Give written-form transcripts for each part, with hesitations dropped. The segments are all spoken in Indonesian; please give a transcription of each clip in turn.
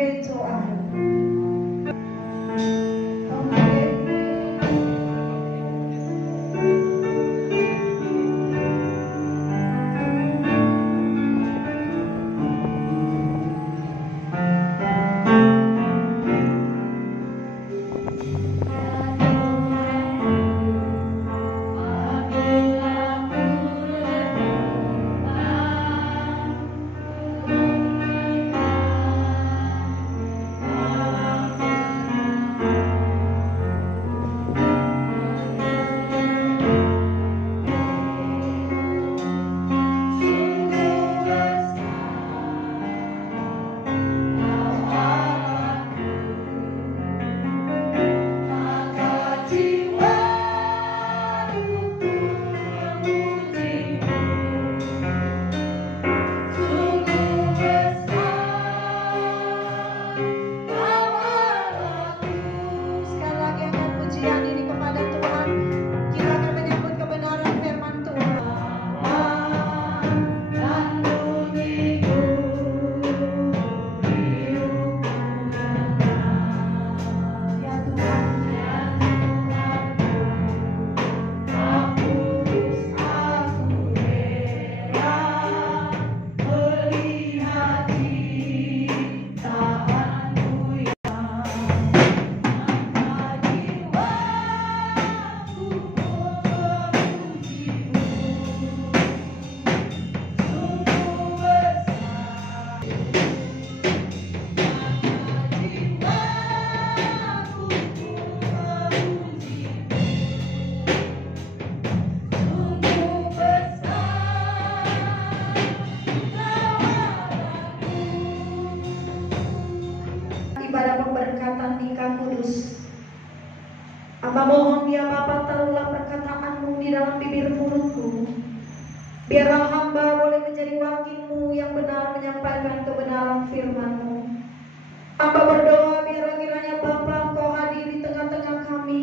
gereja Allah. Ibadah pemberkatan nikah kudus. Amba mohon ya Bapa, taruhlah perkataanmu di dalam bibir mulutku. Biarlah hamba boleh menjadi wakilmu yang benar menyampaikan kebenaran firman-Mu. Amba berdoa biarlah kiranya Bapa Engkau hadir di tengah-tengah kami.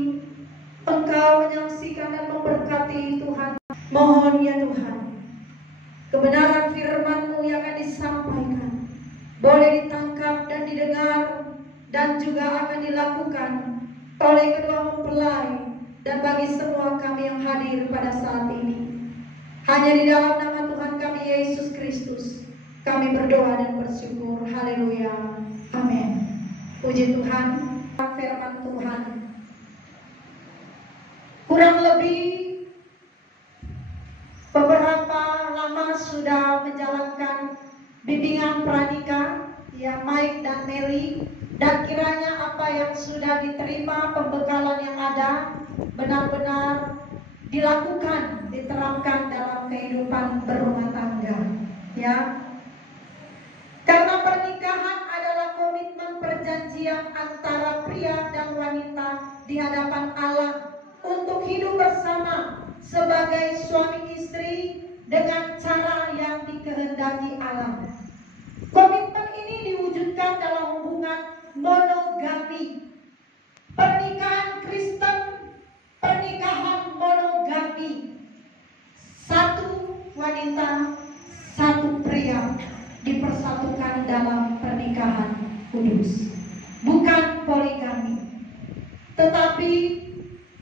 Engkau menyaksikan dan memberkati Tuhan. Mohon ya Tuhan, kebenaran firman-Mu yang akan disampaikan boleh ditangkap dan didengar dan juga akan dilakukan oleh kedua mempelai dan bagi semua kami yang hadir pada saat ini. Hanya di dalam nama Tuhan kami Yesus Kristus kami berdoa dan bersyukur. Haleluya. Amin. Puji Tuhan. Firman Tuhan. Kurang lebih beberapa lama sudah menjalankan bimbingan pranikah ya Mike dan Mary, dan kiranya apa yang sudah diterima, pembekalan yang ada benar-benar dilakukan, diterapkan dalam kehidupan berumah tangga ya. Karena pernikahan adalah komitmen perjanjian antara pria dan wanita di hadapan Allah untuk hidup bersama sebagai suami istri dengan cara yang dikehendaki Allah. Komitmen ini diwujudkan dalam hubungan monogami. Pernikahan Kristen, pernikahan monogami. Satu wanita, satu pria dipersatukan dalam pernikahan kudus. Bukan poligami, tetapi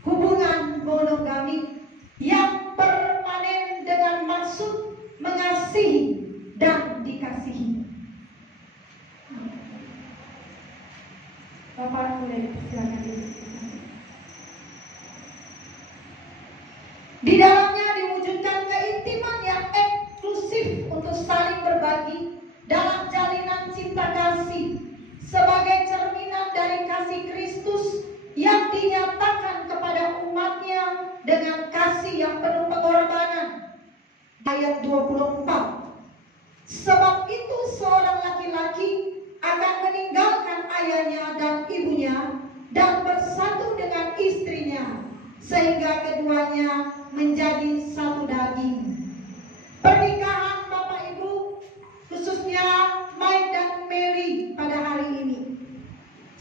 hubungan monogami yang permanen dengan maksud mengasihi dan dikasihi. Bapak boleh silakan dulu. Di dalamnya diwujudkan keintiman yang eksklusif untuk saling berbagi dalam jalinan cinta kasih sebagai cerminan dari kasih Kristus yang dinyatakan kepada umatnya dengan kasih yang penuh pengorbanan. Ayat 24. Sebab itu seorang laki-laki akan meninggalkan ayahnya dan ibunya dan bersatu dengan istrinya sehingga keduanya menjadi satu daging. Pernikahan Bapak Ibu, khususnya Mike dan Mary pada hari ini,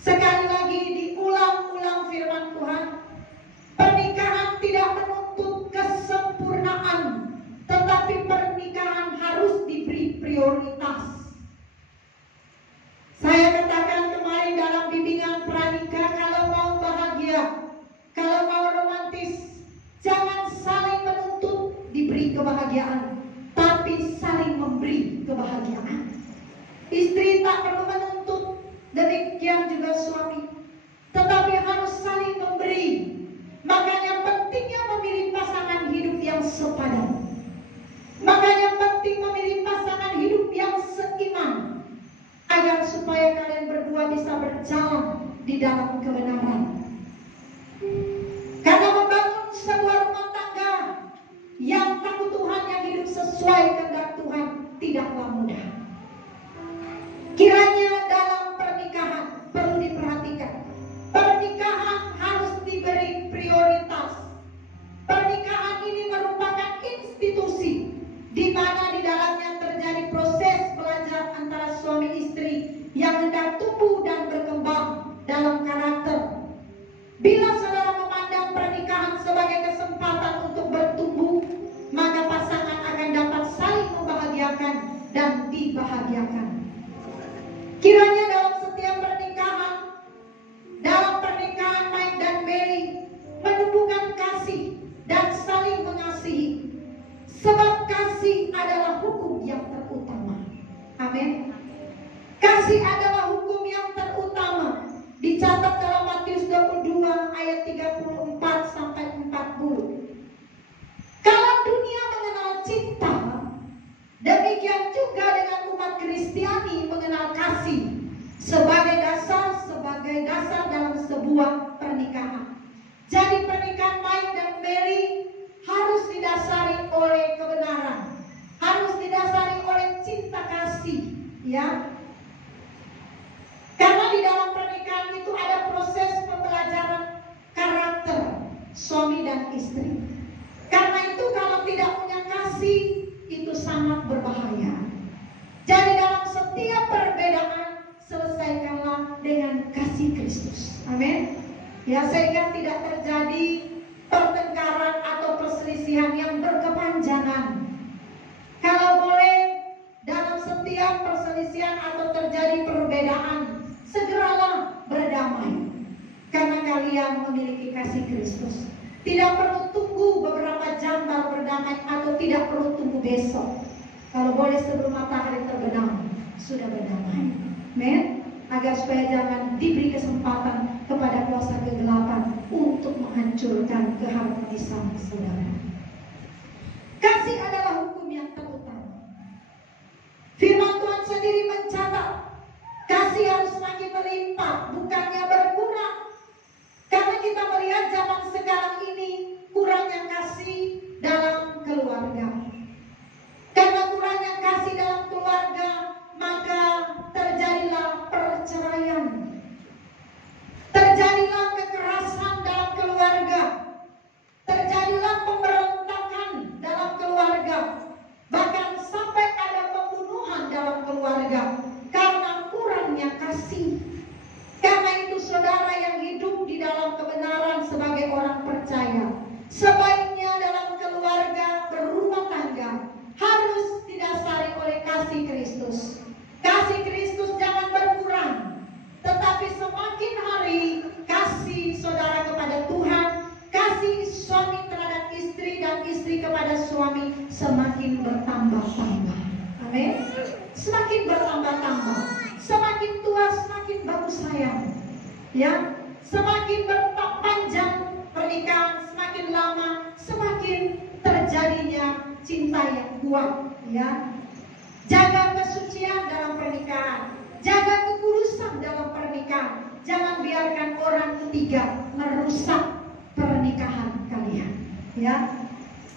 sekali lagi diulang-ulang firman Tuhan, pernikahan tidak menuntut kesempurnaan, tetapi pernikahan harus diberi prioritas. Saya katakan kebahagiaan, tapi saling memberi kebahagiaan. Istri tak perlu menuntut, demikian juga suami, tetapi harus saling memberi. Makanya pentingnya memilih pasangan hidup yang sepadan. Makanya penting memilih pasangan hidup yang seiman, agar supaya kalian berdua bisa berjalan di dalam kebenaran. Karena membangun sebuah rumah tangga yang takut Tuhan, yang hidup sesuai kehendak Tuhan, tidaklah mudah. Kiranya dalam pernikahan perlu diperhatikan. Pernikahan harus diberi prioritas. Pernikahan ini merupakan institusi di mana di dalamnya terjadi proses belajar antara suami istri yang hendak tumbuh dan berkembang dalam karakter. Bila saudara memandang pernikahan sebagai kesempatan untuk bertumbuh, maka pasangan akan dapat saling membahagiakan dan dibahagiakan. Kiranya dalam setiap pernikahan, dalam pernikahan Mike dan Mary, menumbuhkan kasih dan saling mengasihi. Sebab kasih adalah hukum yang terutama. Amin. Kasih adalah hukum yang terutama. Dicatat dalam Matius 22 ayat 34 sampai 40. Kalau dunia mengenal cinta, demikian juga dengan umat Kristiani mengenal kasih sebagai dasar dalam sebuah pernikahan. Jadi pernikahan Mike dan Mary harus didasari oleh kebenaran, harus didasari oleh cinta kasih, ya. Karena di dalam pernikahan itu ada proses pembelajaran karakter suami dan istri. Karena itu kalau tidak punya kasih, itu sangat berbahaya. Jadi dalam setiap perbedaan, selesaikanlah dengan kasih Kristus. Amin. Ya, sehingga tidak terjadi pertengkaran atau perselisihan yang berkepanjangan. Kalau boleh, dalam setiap perselisihan atau terjadi perbedaan, segeralah berdamai. Karena kalian memiliki kasih Kristus. Tidak perlu tunggu beberapa jam baru berdamai, atau tidak perlu tunggu besok. Kalau boleh sebelum matahari terbenam, sudah berdamai. Amin. Agar supaya jangan diberi kesempatan kepada kuasa kegelapan untuk menghancurkan keharmonisan saudara. Kasih adalah hukum yang terutama. Firman Tuhan sendiri mencatat, kasih harus semakin melimpah, bukannya berkurang. Karena kita melihat zaman sekarang ini kurangnya kasih dalam keluarga. Karena kurangnya kasih dalam keluarga, maka terjadilah perceraian, terjadilah kekerasan dalam keluarga, terjadilah pemberontakan dalam keluarga, bahkan sampai ada pembunuhan dalam keluarga karena kurangnya kasih. Karena itu saudara yang hidup di dalam kebenaran sebagai orang percaya, sebaiknya dalam keluarga berumah tangga harus didasari oleh kasih Kristus. Kasih Kristus jangan berkurang, tetapi semakin hari kasih saudara kepada Tuhan, kasih suami terhadap istri dan istri kepada suami semakin bertambah-tambah. Amin. Semakin bertambah-tambah, semakin tua semakin bagus sayang, ya. Semakin berpanjang pernikahan, semakin lama semakin terjadinya cinta yang kuat, ya. Jaga kesucian dalam pernikahan, jaga kekudusan dalam pernikahan. Jangan biarkan orang ketiga merusak pernikahan kalian, ya.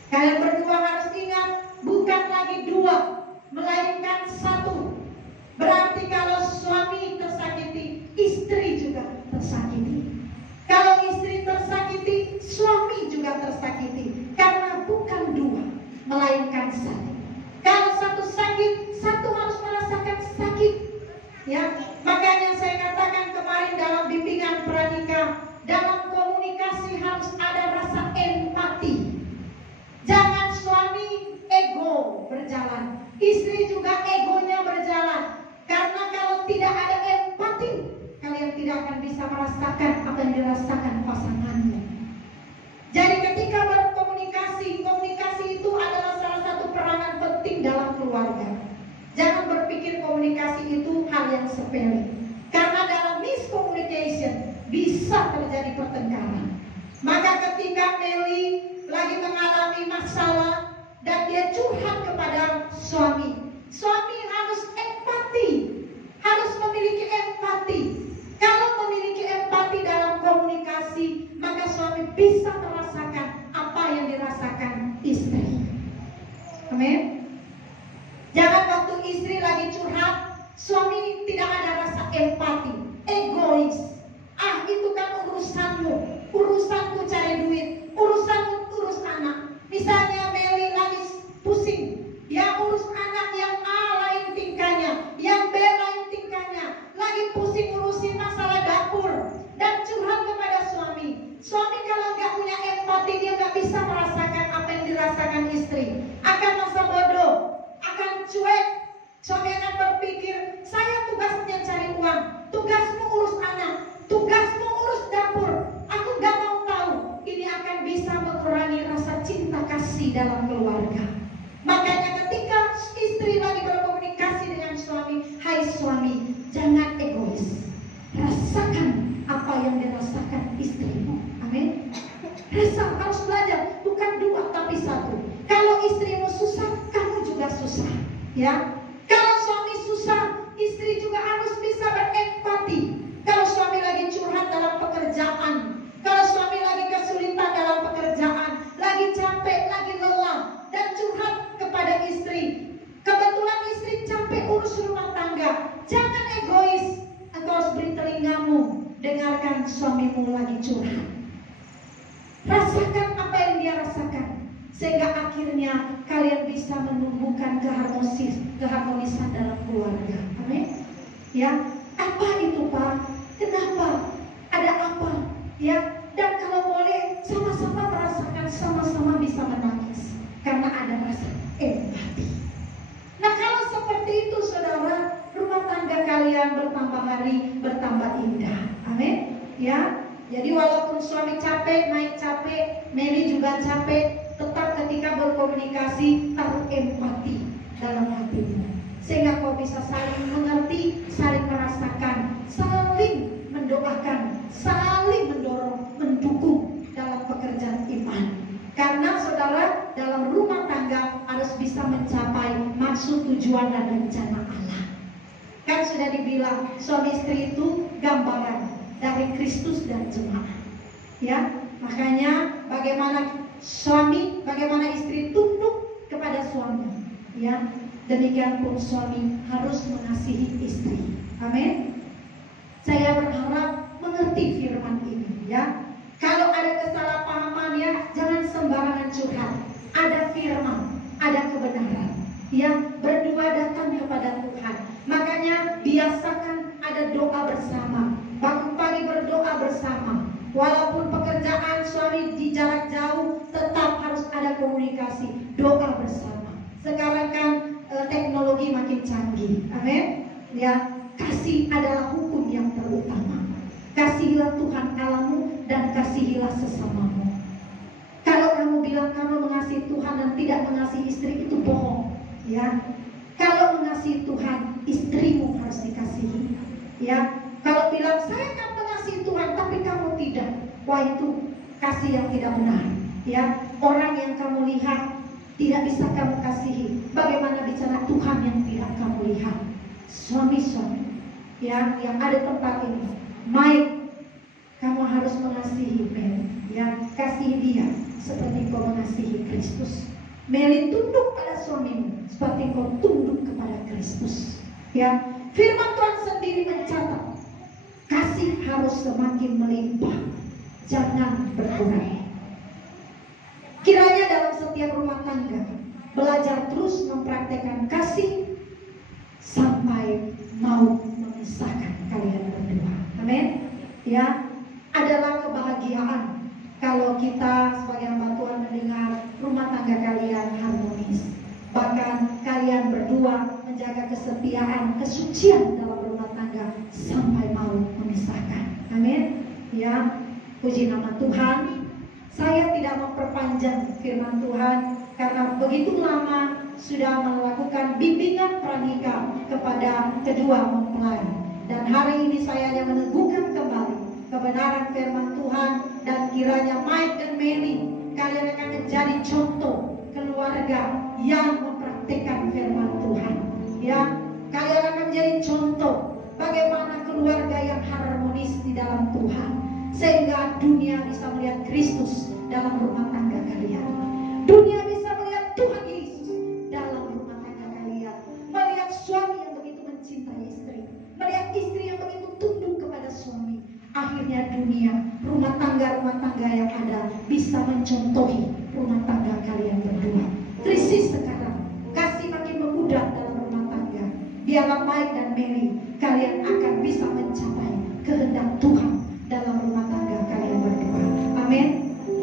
Kalian berdua harus ingat, bukan lagi dua, melainkan satu. Berarti kalau suami tersakiti, istri juga tersakiti. Kalau istri tersakiti, suami juga tersakiti. Karena bukan dua, melainkan satu. Kalau satu sakit, satu harus merasakan sakit, ya. Makanya saya katakan kemarin dalam bimbingan pranikah, dalam komunikasi harus ada rasa empati. Jangan suami ego berjalan, istri juga egonya berjalan. Karena kalau tidak ada empati, kalian tidak akan bisa merasakan apa yang dirasakan pasanganmu. Jadi ketika berkomunikasi, komunikasi itu adalah salah satu keluarga. Jangan berpikir komunikasi itu hal yang sepele. Karena dalam miscommunication bisa terjadi pertengkaran. Maka ketika Meli lagi mengalami masalah dan dia curhat kepada suami, suami harus empati, harus memiliki empati. Kalau memiliki empati dalam komunikasi, maka suami bisa merasakan apa yang dirasakan istri. Amin. Jangan waktu istri lagi curhat, suami tidak ada rasa empati, egois. Itu kan urusanmu, urusanku cari duit, urusanmu urus anak. Misalnya Meli lagi pusing, ya urus anak, yang A lain tingkahnya, yang B lain tingkahnya, lagi pusing ngurusin masalah dapur dan curhat kepada suami. Suami kalau nggak punya empati, dia nggak bisa merasakan apa yang dirasakan istri. Akan masa bodoh, akan cuek. Suami akan berpikir, saya tugasnya cari uang, tugasmu urus anak, tugasmu urus dapur. Aku nggak mau tahu. Ini akan bisa mengurangi rasa cinta kasih dalam keluarga. Makanya ketika istri lagi berkomunikasi dengan suami, hai suami, jangan egois. Rasakan apa yang dirasakan istrimu. Amin. Harus belajar, bukan dua tapi satu. Kalau istrimu susah, kamu juga susah. Ya. Kalau suami susah, istri juga harus bisa berempati. Kalau suami lagi curhat dalam pekerjaan, kalau suami lagi kesulitan dalam pekerjaan, lagi capek, lagi lelah, dan curhat kepada istri. Kebetulan istri capek urus rumah tangga. Jangan egois. Engkau harus beri telingamu, dengarkan suamimu lagi curhat. Rasakan apa yang dia rasakan, sehingga akhirnya kalian bisa menumbuhkan keharmonisan dalam keluarga. Amin. Ya, apa itu Pak? Kenapa? Ada apa? Ya, dan kalau boleh sama-sama merasakan, sama-sama bisa menangis karena ada rasa empati. Nah, kalau seperti itu saudara, rumah tangga kalian bertambah hari bertambah indah. Amin. Ya, jadi walaupun suami capek, naik capek, Meli juga capek, tetap ketika berkomunikasi taruh empati dalam hatimu, sehingga kau bisa saling mengerti, saling merasakan, saling mendoakan, saling mendorong, mendukung dalam pekerjaan iman. Karena saudara, dalam rumah tangga harus bisa mencapai maksud, tujuan, dan rencana Allah. Kan sudah dibilang suami istri itu gambaran dari Kristus dan jemaat. Ya, makanya bagaimana suami, bagaimana istri tunduk kepada suami. Ya, demikian pun suami harus mengasihi istri. Amin. Saya berharap mengerti firman ini. Ya, kalau ada kesalahpahaman, ya jangan sembarangan curhat. Ada firman, ada kebenaran. Ya, berdua datang kepada Tuhan. Makanya biasakan ada doa bersama. Bangun pagi berdoa bersama. Walaupun pekerjaan suami di jarak jauh, tetap harus ada komunikasi, doa bersama. Sekarang kan teknologi makin canggih. Amin. Ya, kasih adalah hukum yang terutama. Kasihilah Tuhan Allahmu dan kasihilah sesamamu. Kalau kamu bilang kamu mengasihi Tuhan dan tidak mengasihi istri, itu bohong. Ya, kalau mengasihi Tuhan, istrimu harus dikasihi. Ya, kalau bilang saya kan mengasihi Tuhan tapi kamu tidak, wah itu kasih yang tidak benar. Ya, orang yang kamu lihat tidak bisa kamu kasihi. Bagaimana bicara Tuhan yang tidak kamu lihat? Suami-suami ya, yang ada tempat ini, Mike, kamu harus mengasihi Meli. Ya, kasih dia seperti kau mengasihi Kristus. Meli, tunduk pada suamimu seperti kau tunduk kepada Kristus. Ya, firman Tuhan sendiri mencatat kasih harus semakin melimpah, jangan berkurang. Kiranya dalam setiap rumah tangga belajar terus mempraktekkan kasih sampai mau memisahkan kalian berdua. Amin. Ya, adalah kebahagiaan kalau kita sebagai hamba Tuhan mendengar rumah tangga kalian harmonis. Bahkan kalian berdua menjaga kesetiaan, kesucian dalam rumah tangga sampai mau memisahkan. Amin. Ya, puji nama Tuhan. Saya tidak memperpanjang firman Tuhan karena begitu lama sudah melakukan bimbingan pranikah kepada kedua mempelai. Dan hari ini saya hanya meneguhkan kembali kebenaran firman Tuhan, dan kiranya Mike dan Mary, kalian akan menjadi contoh keluarga yang mempraktikkan firman Tuhan. Ya, kalian akan menjadi contoh bagaimana keluarga yang harmonis di dalam Tuhan, sehingga dunia bisa melihat Kristus dalam rumah tangga kalian. Dunia bisa melihat Tuhan Yesus dalam rumah tangga kalian. Melihat suami yang begitu mencintai istri, melihat istri yang begitu tunduk kepada suami. Akhirnya dunia, rumah tangga yang ada bisa mencontohi rumah tangga kalian berdua. Krisis sekarang, kasih makin memudar dalam rumah tangga. Biarlah Mike dan Mary, kalian akan bisa mencapai kehendak Tuhan dalam rumah tangga kalian berdua. Amin.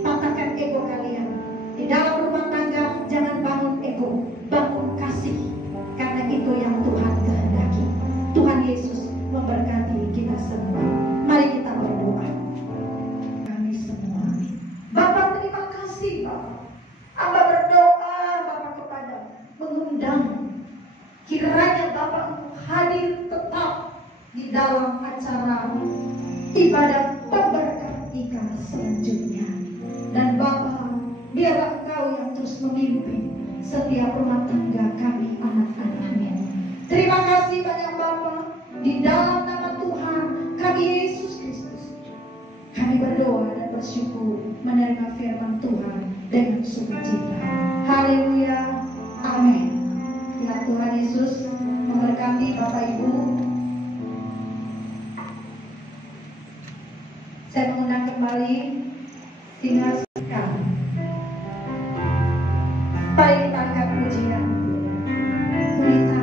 Patahkan ego kalian. Di dalam rumah tangga jangan bangun ego, bangun kasih, karena itu yang Tuhan kehendaki. Tuhan Yesus memberkati kita semua. Mari kita berdoa. Kami semua. Bapak, terima kasih Bapak. Hamba berdoa Bapak kepada mengundang, kiranya Bapak hadir tetap di dalam acara ibadah pemberkatan nikah selanjutnya. Dan Bapak, biarlah Engkau yang terus memimpin setiap rumah tangga kami, anak-anaknya. Terima kasih banyak Bapak. Di dalam nama Tuhan kami Yesus Kristus, kami berdoa dan bersyukur menerima firman Tuhan dengan sukacita. Haleluya. Amin. Ya, Tuhan Yesus memberkati Bapak Ibu. Saya mengundang kembali Singa Sekali. Mari kita angkat pujian. Gurita.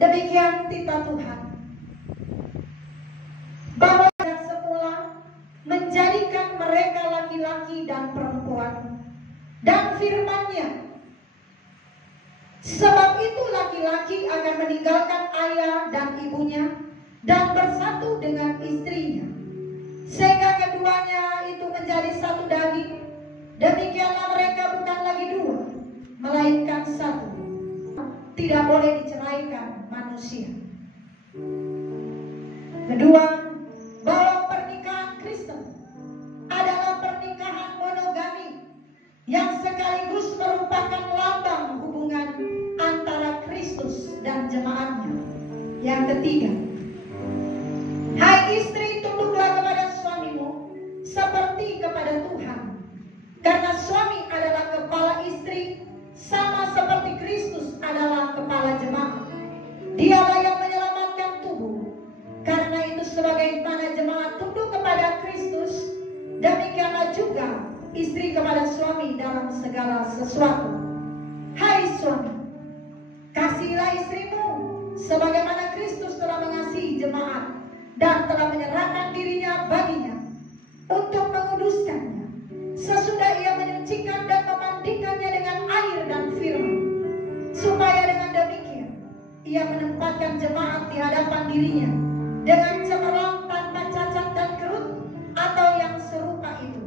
Demikian titah Tuhan, bahwa semula menjadikan mereka laki-laki dan perempuan, dan firman-Nya, sebab itu laki-laki akan meninggalkan ayah dan ibunya dan bersatu dengan istrinya, sehingga keduanya itu menjadi satu daging. Demikianlah mereka bukan lagi dua, melainkan satu. Tidak boleh diceraikan manusia. Kedua, bahwa pernikahan Kristen adalah pernikahan monogami yang sekaligus merupakan lambang hubungan antara Kristus dan jemaatnya. Yang ketiga, hai istri, tunduklah kepada suamimu seperti kepada Tuhan, karena suami adalah kepala istri, sama seperti Kristus adalah kepala jemaat. Dialah yang menyelamatkan tubuh. Karena itu sebagaimana jemaat tunduk kepada Kristus, demikianlah juga istri kepada suami dalam segala sesuatu. Hai suami, kasihilah istrimu sebagaimana Kristus telah mengasihi jemaat dan telah menyerahkan dirinya baginya untuk menguduskannya, sesudah ia menyucikan dan memandikannya dengan air dan firman, supaya dengan demikian ia menempatkan jemaat di hadapan dirinya dengan cemerlang, tanpa cacat dan kerut atau yang serupa itu,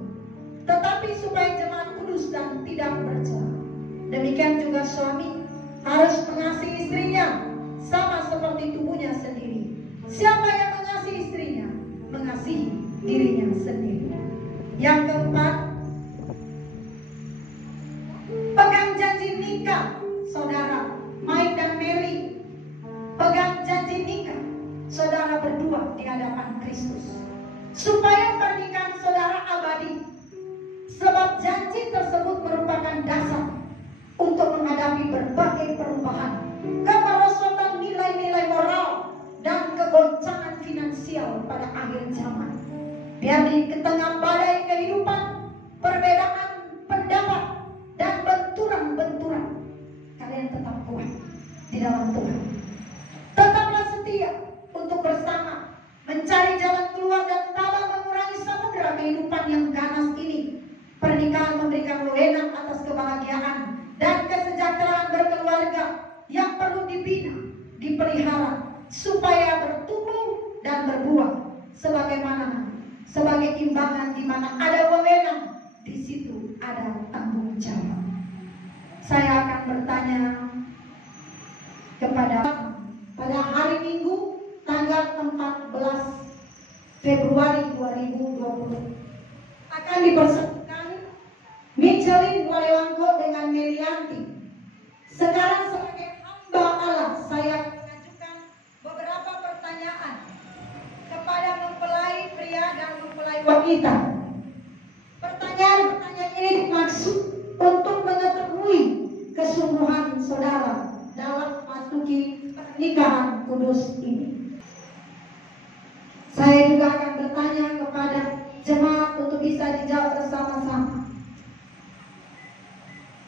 tetapi supaya jemaat kudus dan tidak bercela. Demikian juga suami harus mengasihi istrinya sama seperti tubuhnya sendiri. Siapa yang mengasihi istrinya, mengasihi dirinya sendiri. Yang keempat, pegang janji nikah saudara Mike dan Mary perubahan, kemerosotan nilai-nilai moral, dan kegoncangan finansial pada akhir zaman. Biar di tengah badai kehidupan, perbedaan pendapat, dan benturan-benturan, kalian tetap kuat di dalam Tuhan. Tetaplah setia untuk bersama mencari jalan keluar dan tabah mengurangi samudera kehidupan yang ganas ini. Pernikahan memberikan wewenang atas kebahagiaan dan kesejahteraan berkeluarga yang perlu dibina, dipelihara, supaya bertumbuh dan berbuah sebagai imbangan di mana ada wewenang, di situ ada tanggung jawab. Saya akan bertanya kepada pada hari Minggu tanggal 14 Februari 2020 akan dipersembahkan Michelin Walewangko dengan Melianti. Sekarang sebagai hamba Allah, saya mengajukan beberapa pertanyaan kepada mempelai pria dan mempelai wanita. Pertanyaan-pertanyaan ini dimaksud untuk mengetahui kesungguhan saudara dalam memasuki pernikahan kudus ini. Saya juga akan bertanya kepada jemaat untuk bisa dijawab bersama-sama.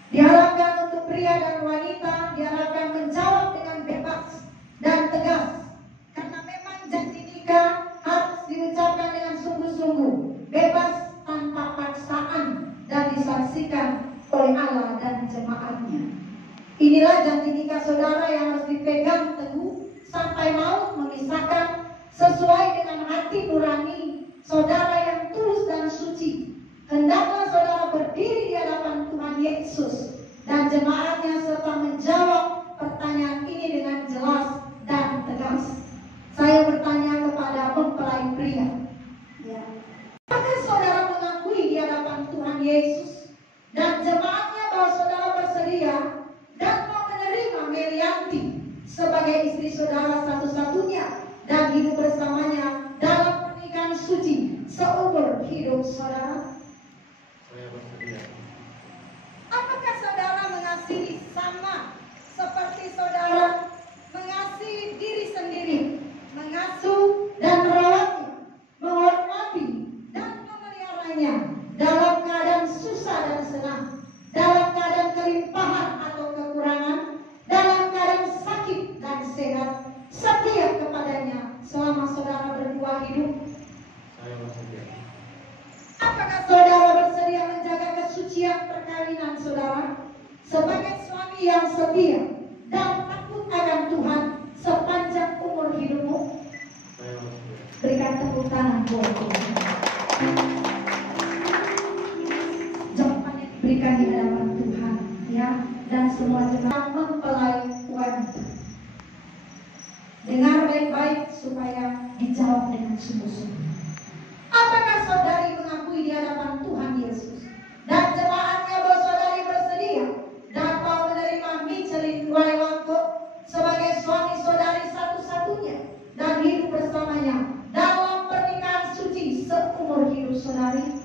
Diharapkan untuk pria dan wanita diharapkan menjawab dengan bebas dan tegas, karena memang janji nikah harus diucapkan dengan sungguh-sungguh, bebas tanpa paksaan, dan disaksikan oleh Allah dan jemaatnya. Inilah janji nikah saudara yang harus dipegang teguh sampai maut memisahkan, sesuai dengan hati nurani saudara yang tulus dan suci. Hendaklah saudara berdiri di hadapan Tuhan Yesus dan jemaatnya serta menjawab pertanyaan ini dengan jelas dan tegas. Saya bertanya kepada mempelai pria, apakah saudara mengakui di hadapan Tuhan Yesus dan jemaatnya bahwa saudara bersedia dan mau menerima Melianti sebagai istri saudara satu-satunya dan hidup bersamanya dalam pernikahan suci seumur hidup saudara? Saya bersedia. Apakah saudara mengasihi sama seperti saudara mengasihi diri sendiri, mengasuh dan merawatnya, menghormati dan memeliharanya dalam keadaan susah dan senang, dalam keadaan kelimpahan atau kekurangan, dalam keadaan sakit dan sehat, setia kepadanya selama saudara berdua hidup? Saya bersedia. Apakah saudara bersedia menjaga kesucian perkawinan saudara sebagai suami yang setia dan takut akan Tuhan sepanjang umur hidupmu? Saya bersedia. Berikan tepuk tangan buat Tuhan. Jawabannya diberikan di hadapan Tuhan, ya, dan semua jemaat mempelai wanita. Dengar baik-baik supaya dijawab dengan sungguh-sungguh. Apakah saudari mengakui di hadapan Tuhan Yesus dan jemaatnya bahwa saudari bersedia dan mau menerima Michelin Walewangko sebagai suami saudari satu-satunya dan hidup bersamanya dalam pernikahan suci seumur hidup saudari?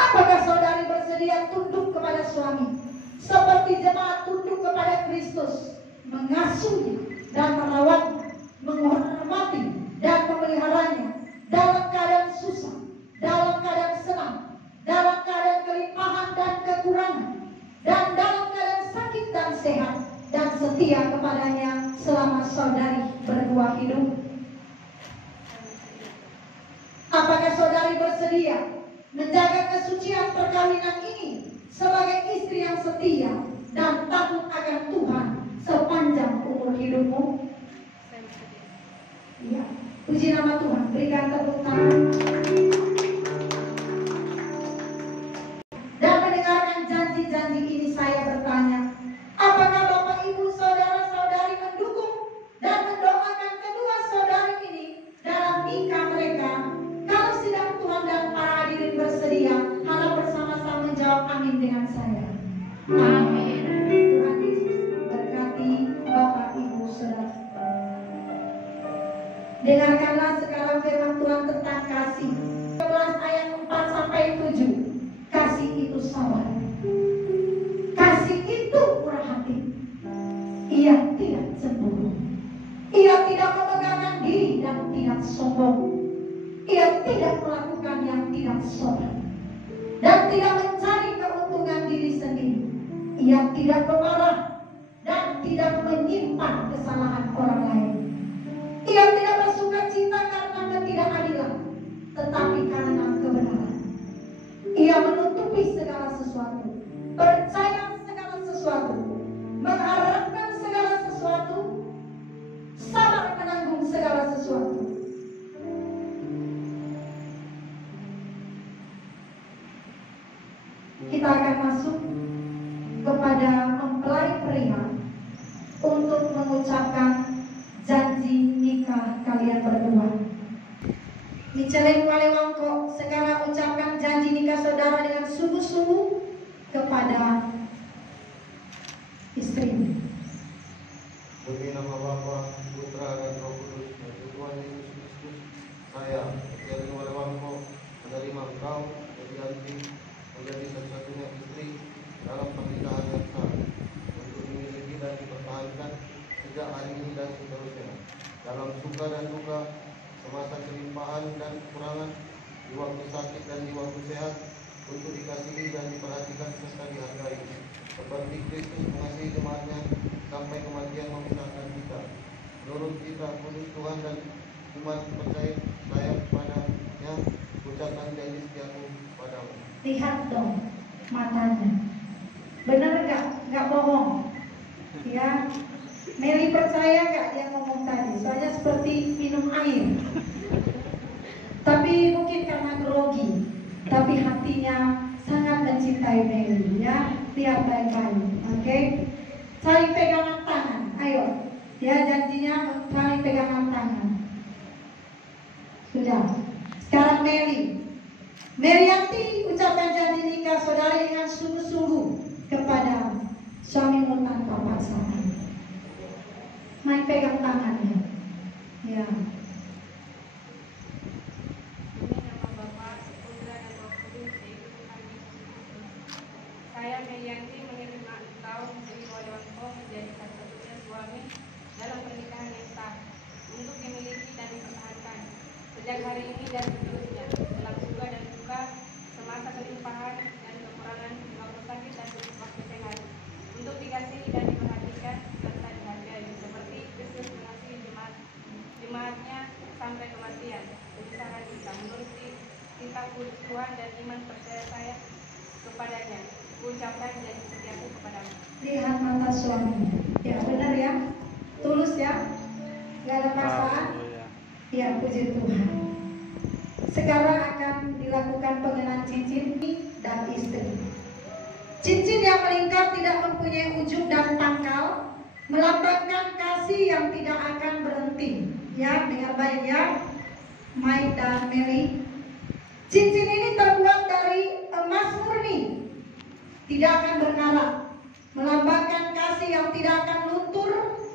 Apakah saudari bersedia tunduk kepada suami seperti jemaat tunduk kepada Kristus, mengasuhnya dan merawatnya, menghormati dan memeliharanya dalam keadaan susah, dalam keadaan senang, dalam keadaan kelimpahan dan kekurangan, dan dalam keadaan sakit dan sehat, dan setia kepadanya selama saudari berdua hidup? Apakah saudari bersedia menjaga kesucian perkawinan ini sebagai istri yang setia dan takut akan Tuhan sepanjang umur hidupmu? Iya. Puji nama Tuhan, berikan tepuk tangan. Dan mendengarkan janji-janji ini saya bertanya, apakah Bapak Ibu saudara-saudari mendukung dan mendoakan kedua saudari ini dalam nikah mereka? Kalau sidang Tuhan dan para hadirin bersedia, harap bersama-sama menjawab amin dengan saya. Amin. Tuhan Yesus berkati Bapak Ibu saudara. Dengarkanlah sekarang firman Tuhan tentang kasih. 11 ayat 4 sampai 7. Kasih itu sabar. Kasih itu murah hati. tidak sombong. Ia tidak melakukan yang tidak sopan dan tidak mencari keuntungan diri sendiri. Ia tidak pemarah dan tidak menyimpan kesalahan orang lain. Ia tidak bersuka cita karena ketidakadilan, tetapi karena kebenaran. Ia menutupi segala sesuatu, percaya segala sesuatu, mengharapkan segala sesuatu, sabar menanggung segala sesuatu. Kita akan masuk kepada mempelai pria untuk mengucapkan janji nikah kalian berdua. Michelin Walewangko, sekarang ucapkan janji nikah saudara dengan sungguh-sungguh kepada istri. Demi nama Bapa, Putra dan Roh Kudus, dan Tuhan Yesus Kristus, saya, Michelin Walewangko, menerima engkau menjadi anti, menjadi satu-satunya istri dalam pernikahan yang sah, untuk dimiliki dan dipertahankan sejak hari ini dan seterusnya, dalam suka dan duka, semasa kelimpahan dan kekurangan, di waktu sakit dan di waktu sehat, untuk dikasihi dan diperhatikan serta dihargai, seperti Kristus mengasihi jemaatnya sampai kematian memisahkan kita. Menurut kita kudus Tuhan dan umat percaya saya kepadanya, ucapkan janji setiaku padamu. Lihat dong matanya, benar gak? Gak bohong ya. Meli percaya gak dia ngomong tadi? Soalnya seperti minum air. Tapi mungkin karena grogi, tapi hatinya sangat mencintai Meli ya. Lihat baik-baik, oke? Saling pegangan tangan, ayo. Ya, janjinya saling pegangan tangan. Sudah. Sekarang Merianti, ucapkan janji nikah saudari dengan sungguh-sungguh kepada suamimu tanpa paksaan. Naik pegang tangannya. Ya. Saya Merianti menerima engkau menjadi Walewangko menjadi satu-satunya suami dalam pernikahan yang sah, untuk dimiliki dan dipertahankan sejak hari ini dan seterusnya, dalam suka dan duka, semasa kelimpahan dan kekurangan, waktu sakit dan waktu sehat, untuk dikasihi dan diperhatikan serta dihargai, seperti Kristus mengasihi jemaatnya sampai kematian, memisahkan kita. Menurut kita kudus Tuhan dan iman percaya saya kepadanya, ucapkan janji setiaku kepadamu. Lihat mata suami. Ya, benar ya. Tulus ya. Gak ada paksaan. Ya, puji Tuhan. Sekarang akan dilakukan pengenalan cincin dan istri. Cincin yang melingkar tidak mempunyai ujung dan pangkal, melambangkan kasih yang tidak akan berhenti. Ya, dengar baik ya, Mike dan Meli. Cincin ini terbuat dari emas murni, tidak akan berkarat, melambangkan kasih yang tidak akan luntur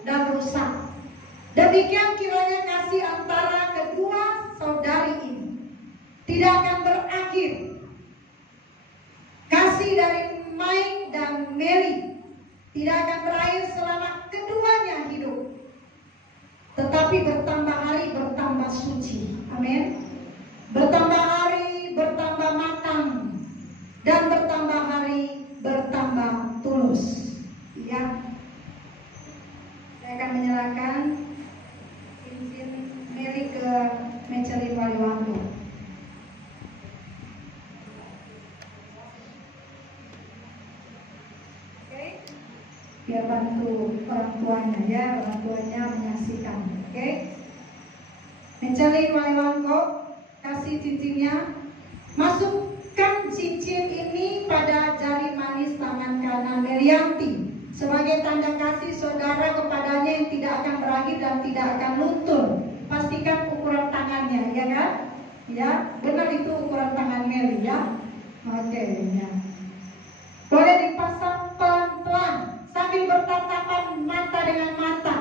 dan rusak. Demikian kiranya kasih antara kedua saudari ini tidak akan berakhir. Kasih dari Mike dan Meli tidak akan berakhir selama keduanya hidup, tetapi bertambah hari bertambah suci. Amin. Bertambah hari bertambah matang, dan bertambah hari bertambah tulus. Ya. Saya akan menyerahkan cincin Meli ke Michelin Walewangko. Oke. Biar bantu orang tuanya ya, orang tuanya menyaksikan. Oke. Michelin Walewangko, kasih cincinnya. Masukkan cincin ini pada jari manis tangan kanan Merianti sebagai tanda kasih saudara kepadanya yang tidak akan berakhir dan tidak akan luntur. Pastikan ukuran tangannya, ya kan? Ya, benar itu ukuran tangan Meli ya. Oke, ya. Boleh dipasang pelan-pelan sambil bertatapan mata dengan mata.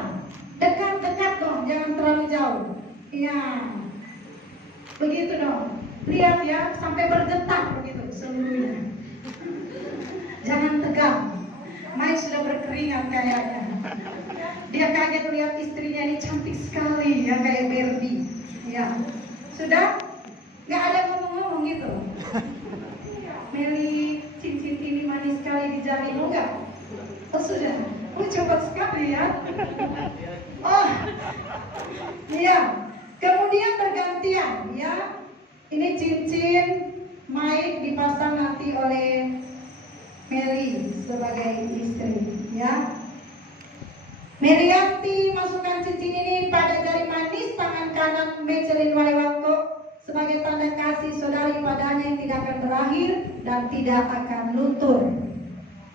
Dekat-dekat dong, jangan terlalu jauh. Ya, begitu dong. Lihat ya, sampai bergetar begitu seluruhnya. Jangan tegang. Mai sudah berkeringat kayaknya. Dia kaget lihat istrinya ini cantik sekali ya, kayak Barbie. Ya, sudah? Nggak ada ngomong-ngomong gitu. Meli, cincin ini manis sekali di jarimu nggak? Oh sudah. Oh cepat sekali ya. Oh, iya. Kemudian bergantian ya. Ini cincin Mike dipasang nanti oleh Meli sebagai istri ya. Merianti masukkan cincin ini pada jari manis tangan kanan Michelin Waliwanto sebagai tanda kasih saudari padanya yang tidak akan berakhir dan tidak akan luntur.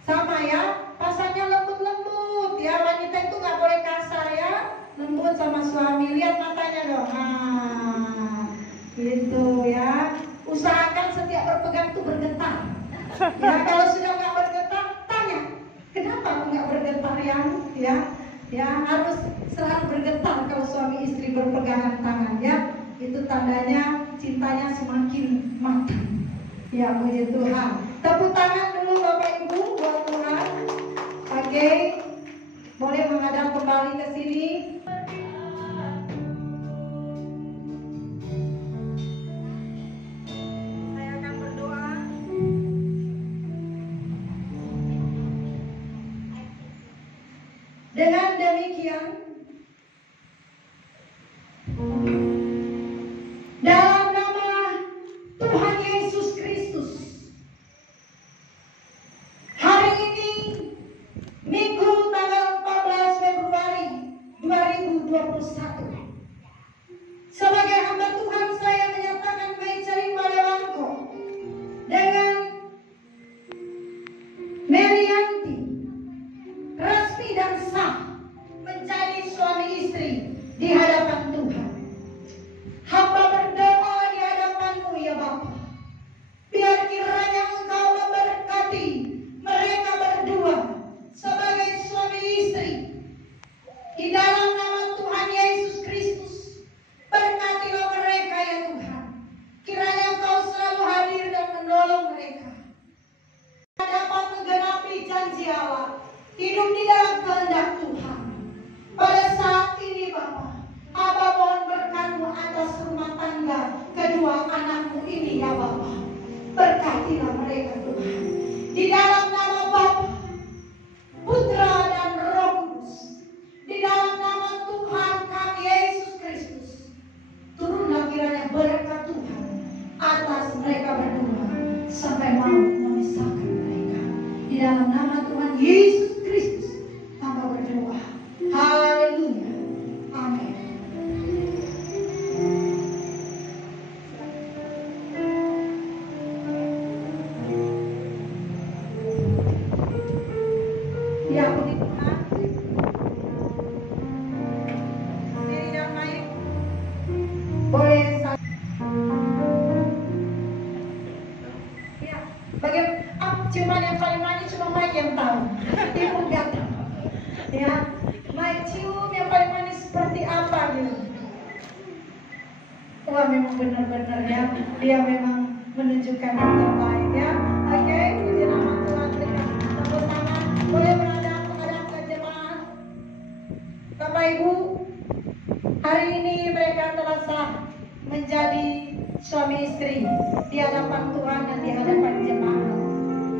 Sama ya, pasangnya lembut-lembut ya, wanita itu nggak boleh kasar ya, lembut sama suami. Lihat matanya dong, gitu ya. Usahakan setiap berpegang itu bergetar. Ya, kalau sudah nggak bergetar, tanya, kenapa aku nggak bergetar ya? Ya harus selalu bergetar kalau suami istri berpegangan tangan ya. Itu tandanya cintanya semakin matang. Ya puji Tuhan. Tepuk tangan dulu Bapak Ibu buat Tuhan. Oke, boleh menghadap kembali ke sini. Saya akan berdoa. Dengan demikian, dalam nama Tuhan Yesus Kristus, hari ini Minggu tanggal 14 Februari 2021, sebagai hamba Tuhan saya menyatakan Michelin Waliwanto dengan Merianti resmi dan sah menjadi suami istri di hadapan Tuhan. Hamba berdoa di hadapan-Mu ya Bapa. Biar kiranya Engkau memberkati mereka berdua sebagai suami istri. Di dalam nama Tuhan Yesus Kristus, berkatilah mereka ya Tuhan. Kiranya Engkau selalu hadir dan menolong mereka. Dapat menggenapi janji Allah. Hidup di dalam kehendak Tuhan. Pada saat ini Bapa, Abah mohon berkat-Mu atas rumah tangga kedua anak-Mu ini ya Bapa. Berkatilah mereka Tuhan. Di dalam nama Bapa, Putra dan Roh Kudus. Di dalam nama Tuhan kami Yesus Kristus. Turunlah kiranya berkat Tuhan atas mereka berdua sampai mau memisahkan mereka. Di dalam nama Tuhan Yesus Kristus, hamba berdoa. Haleluya. Amin. Ya, puji Tuhan. Mary dan Mike, boleh ya, cuman yang paling manis cuma Mike yang tahu. Ibu nggak tahu. Ya, Mike cium yang paling manis seperti apa gitu. Wah memang benar-benar ya, dia memang menunjukkan yang terbaik ya. Oke, puji nama Tuhan. Tepuk tangan. Boleh menghadap ke jemaat. Bapak Ibu, hari ini mereka telah sah menjadi suami istri di hadapan Tuhan dan di hadapan jemaat.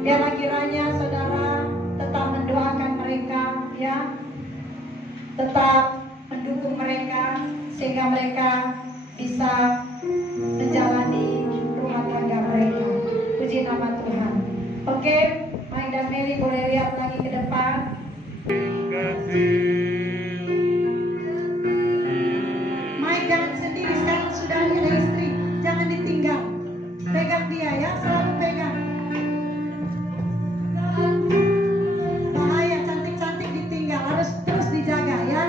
Biarlah kiranya saudara tetap mendoakan mereka ya, tetap mendukung mereka sehingga mereka bisa menjalani rumah tangga mereka. Puji nama Tuhan. Oke, Mike dan Mary boleh lihat lagi ke depan. Mike jangan sendiri, sekarang sudah ada istri, jangan ditinggal. Pegang dia ya, selalu pegang. Bahaya cantik-cantik ditinggal, harus terus dijaga ya.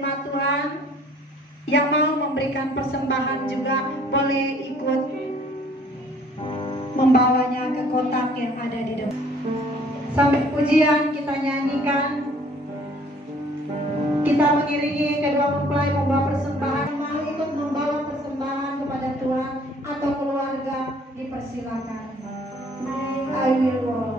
jemaat Tuhan yang mau memberikan persembahan juga boleh ikut membawanya ke kotak yang ada di depan. Sampai pujian kita nyanyikan, kita mengiringi kedua mempelai membawa persembahan. Mau ikut membawa persembahan kepada Tuhan atau keluarga, dipersilakan. I will walk.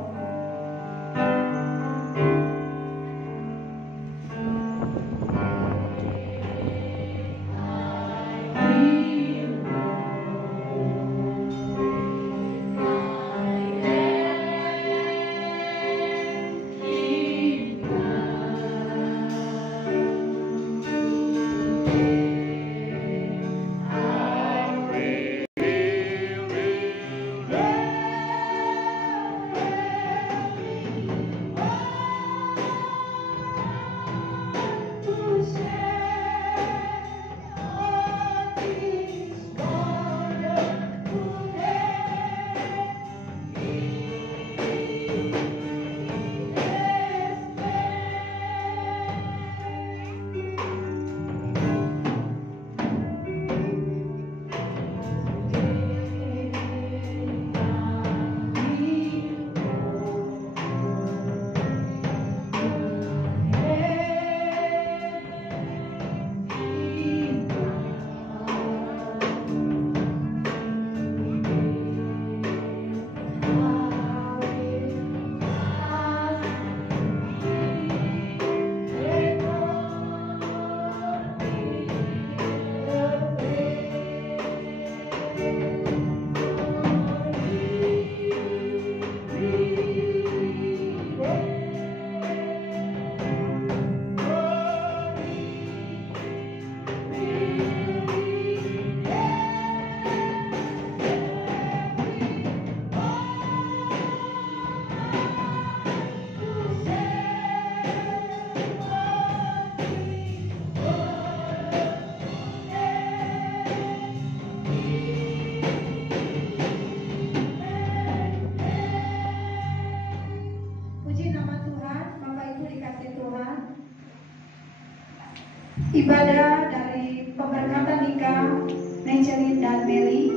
Ibadah dari pemberkatan nikah Nencelin dan Meli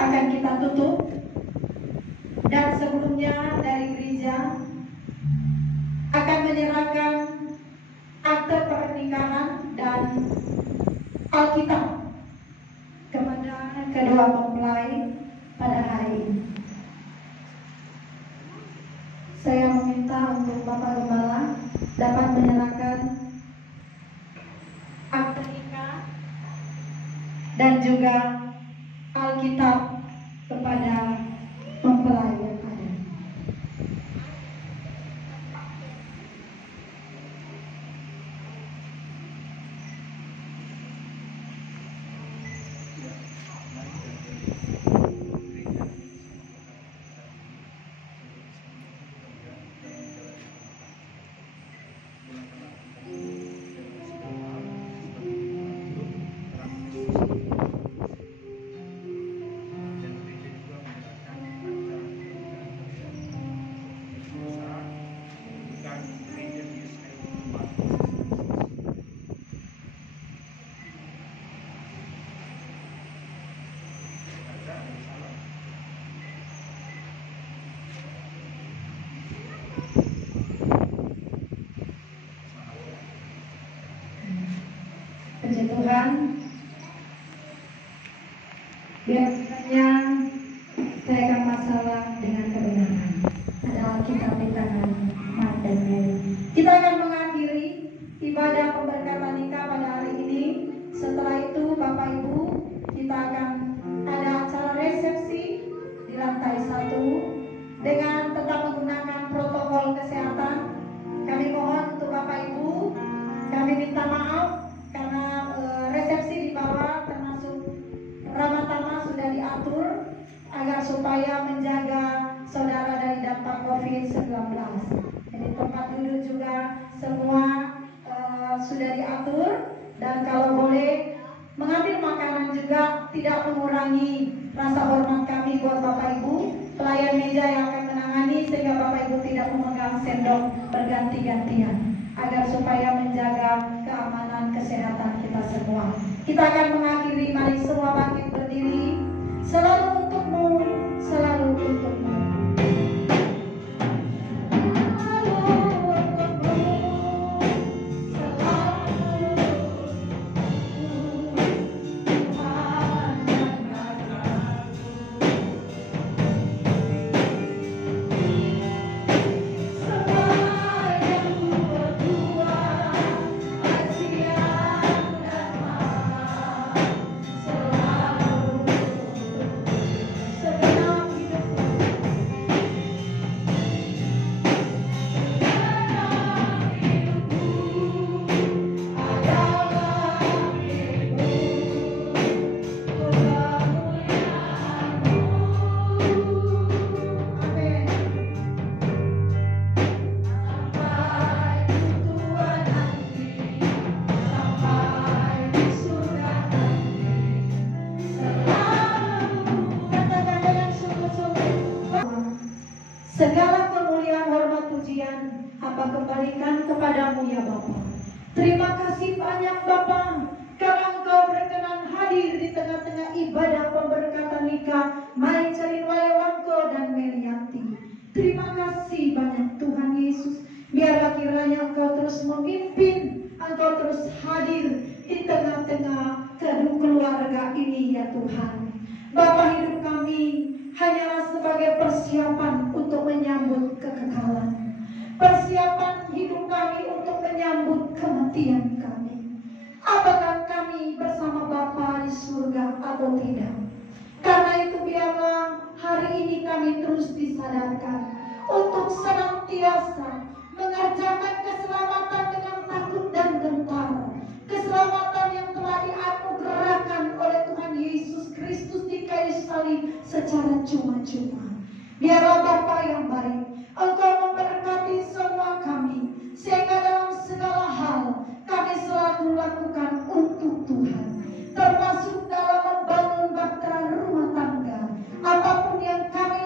akan kita tutup, dan sebelumnya dari gereja akan menyerahkan akte pernikahan dan Alkitab kepada kedua mempelai pada hari ini. Saya meminta untuk Bapak Gembala dapat menyerahkan akte nikah dan juga Alkitab kepada mempelai yang ada. Puji Tuhan, biasanya saya akan masalah dengan kebenaran. Ada Alkitab di tangan Mat dan Meli. Kita akan mengakhiri ibadah pemberkatan nikah pada hari ini. Setelah itu Bapak Ibu, kita akan ada acara resepsi di lantai 1 dengan tetap menggunakan protokol kesehatan. Kami mohon untuk Bapak Ibu, kami minta maaf karena resepsi di bawah termasuk ramah tamah sudah diatur agar supaya menjaga saudara dari dampak COVID-19. Jadi tempat duduk juga semua sudah diatur, dan kalau boleh mengambil makanan juga tidak mengurangi rasa hormat kami buat Bapak Ibu. Pelayan meja yang akan menangani sehingga Bapak Ibu tidak memegang sendok berganti-gantian agar supaya menjaga Kita akan mengakhiri, mari semua bangkit berdiri. Selalu untukmu, selalu untukmu. Segala kemuliaan, hormat, pujian Hamba kembalikan kepadamu ya Bapa. Terima kasih banyak Bapa, karena Engkau berkenan hadir di tengah-tengah ibadah pemberkatan nikah Mai Calin Walewangko dan Melianti. Terima kasih banyak Tuhan Yesus. Biarlah kiranya Engkau terus memimpin, Engkau terus hadir di tengah-tengah keluarga ini ya Tuhan. Bapa, hidup kami hanyalah sebagai persiapan untuk menyambut kekekalan. Persiapan hidup kami untuk menyambut kematian kami. Apakah kami bersama Bapa di surga atau tidak? Karena itu biarlah hari ini kami terus disadarkan untuk senantiasa mengerjakan keselamatan dengan takut dan gentar. Keselamatan yang telah dianugerahkan oleh Tuhan Yesus Kristus di kayu salib secara cuma-cuma. Biarlah Bapa yang baik, Engkau memberkati semua kami, sehingga dalam segala hal kami selalu lakukan untuk Tuhan, termasuk dalam membangun bahtera rumah tangga. Apapun yang kami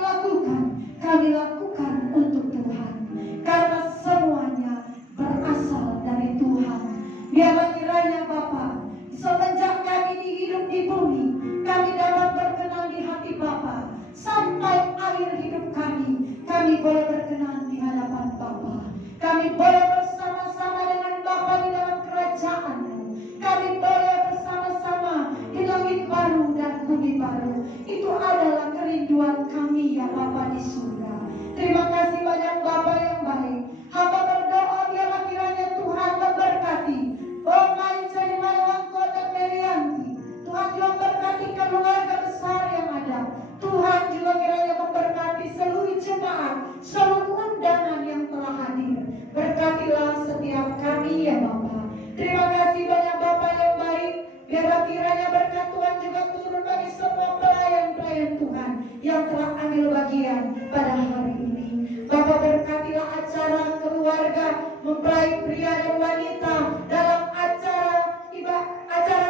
lakukan untuk Tuhan, karena semuanya berasal dari Tuhan. Biarlah kiranya Bapa, semenjak kami hidup di bumi, kami dapat berkenan di hati Bapa. Sampai akhir hidup kami boleh berkenan di hadapan Bapa. Kami boleh bersama-sama dengan Bapa di dalam kerajaan-Mu. Kami boleh bersama-sama di langit baru dan bumi baru. Itu adalah kerinduan kami ya Bapa di surga. Terima kasih banyak Bapa yang baik. Hamba berdoa biarlah kiranya Tuhan memberkati Mai Calin Walewangko dan Melianti. Tuhan juga memberkati keluarga besar yang ada. Tuhan juga kiranya memberkati seluruh jemaat, seluruh undangan yang telah hadir. Berkatilah setiap kami ya Bapa. Terima kasih banyak Bapa yang baik. Biarlah kiranya berkat Tuhan juga turun bagi semua pelayan-pelayan Tuhan yang telah ambil bagian pada hari ini. Bapa, berkatilah acara keluarga, mempelai pria dan wanita dalam acara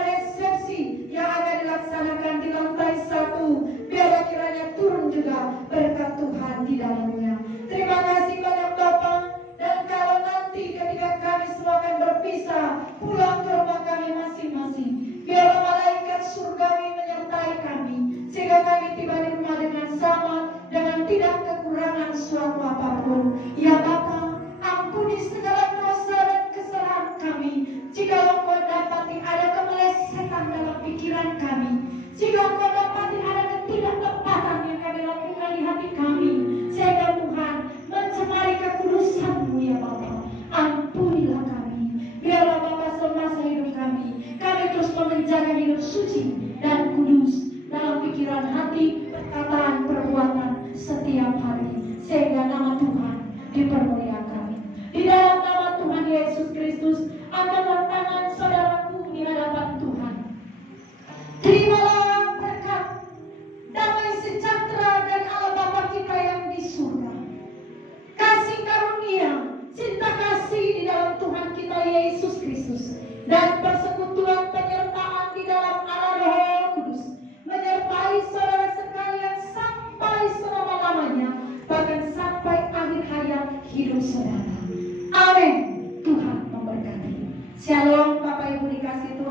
resepsi yang akan dilaksanakan di lantai 1. Biarlah kiranya turun juga berkat Tuhan di dalamnya. Terima kasih banyak Bapa. Dan kalau nanti ketika kami semua akan berpisah pulang ke rumah kami masing-masing, biarlah malaikat surgawi menyertai kami, sehingga kami tiba di rumah dengan selamat, dengan tidak kekurangan suatu apapun. Ya Bapa, ampuni segala dosa dan kesalahan kami. Jika Engkau dapati ada kemelesetan dalam pikiran kami, jika Engkau dapati ada ketidaktepatan yang kami lakukan di hati kami, sehingga Tuhan mencemari kekudusan-Mu ya Bapa, ampunilah kami. Biarlah Bapa semasa hidup kami terus menjaga hidup suci dan kudus dalam pikiran, hati, perkataan, perbuatan setiap hari, sehingga nama Tuhan dipermuliakan. Di dalam nama Tuhan Yesus Kristus, angkatlah tangan saudaraku di hadapan Tuhan. Terimalah berkat, damai sejahtera dari Allah Bapa kita yang di surga, kasih karunia, cinta kasih di dalam Tuhan kita Yesus Kristus, dan persekutuan penyertaan di dalam Allah Roh Kudus menyertai saudara sekalian sampai selama-lamanya, bahkan sampai akhir hayat hidup saudara. Amin. Tuhan memberkati. Shalom Bapak Ibu dikasih Tuhan.